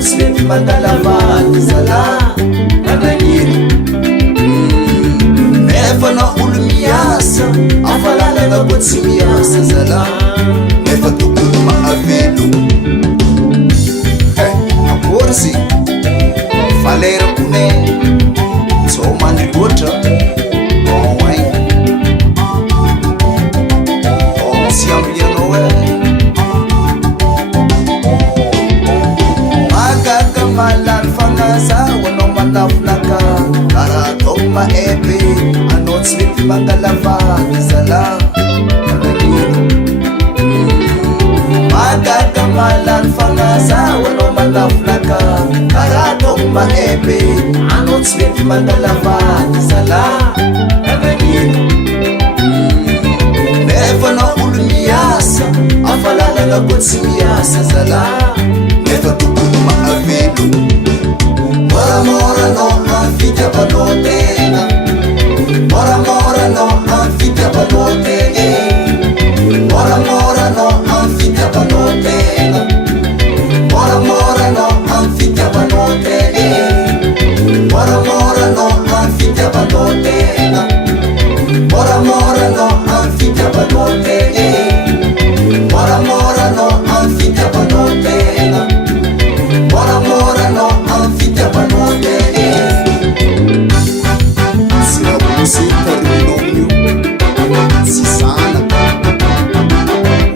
tsy mety mangalavady zala nananino nefa na olo miasa afalalana koa tsy miasa zala nefa tokony mahavelo akory zy valera kone tsô many loatra oain tsy amlianao magaga malary fanazahoanao manafinaka karaha atao maebe anao tsy mety mangalavady zala nananino magaga malary fanazahoanao manafinaka karaha atao maebe anao tsy mety mangalavady zala nananino nefa na olo miasa afalalana koa tsy miasa zala nefa tokony mahavelo moramora anao amfitiavanao tena moramora anao amfitiavanao tena moramora anao amfitiavanao tena moramora anao amfitiavanao tena moramora anao amfitiavanao tena moramora anao amfitiavanao tena moramora anao amfitiavanao tena moramora anao amfitiavanao tena sirabosetarinoio tsy zanaka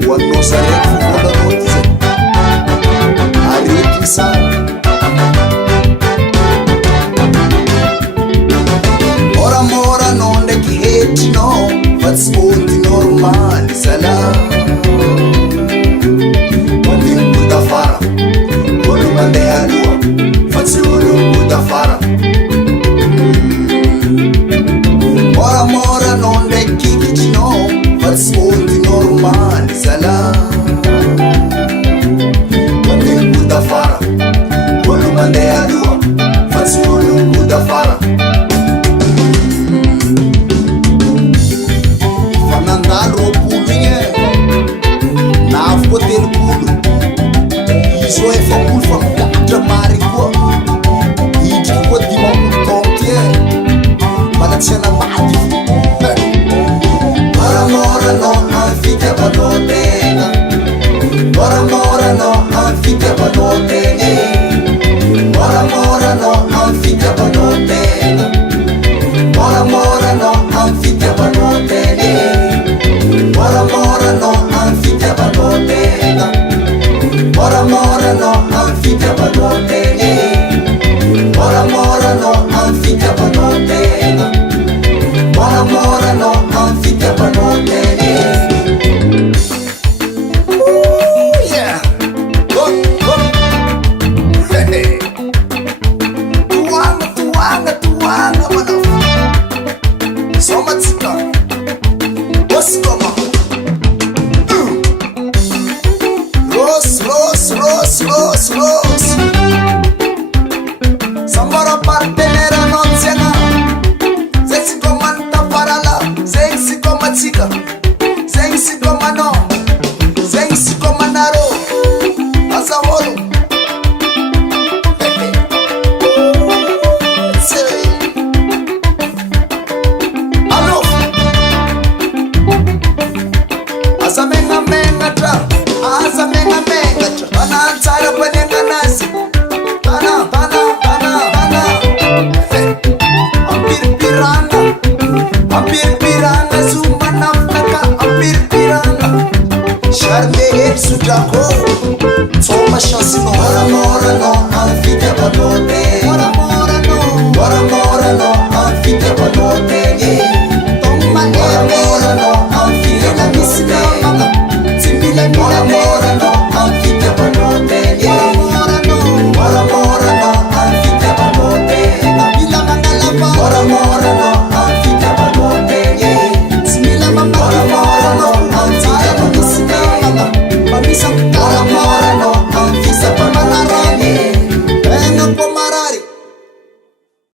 hoanao saraiky fovolanao ty zay arety sana moramora anao ndraiky hetrinao fa tsy ôdy normaly zala mandimbota fara olo mandeha aloha fa tsy olombota fara moramora anao ndraiky kikitrinao fa tsy ôdy normaly zala mandimbota fara olo mandeha aloha fa tsy olombota fara fanandalo roapolo igny na avy koa telopolo izo efapolo fa mikatra mary koa idriky koa dimapolo taogno ty mbala tsy anamady moramora anao amfitiavanao tena moramora anao amfitiavanao tena moramora anao amfitiavanao tena moramora anao amfitiavanao tena moramora anao amfitiavanao tena moramora anao amfitiavanao tena moramora anao amfitiavanao tena moramora anao amfitiavanao tena yeah tuanga manao somatsika oskoma ros sambara partenera nonziana zegny sikomany taparala zegny sikomatsika zegny sikomano zegny sikomanaro azaholo alo aza mengamengatra anatsara panenganazy bana ampiripirana zumanafnaka ampiripirana charme hepsudrako tsoma chansino moramora no amfitiavanao tena moramora no amfitiavanao tena moramora no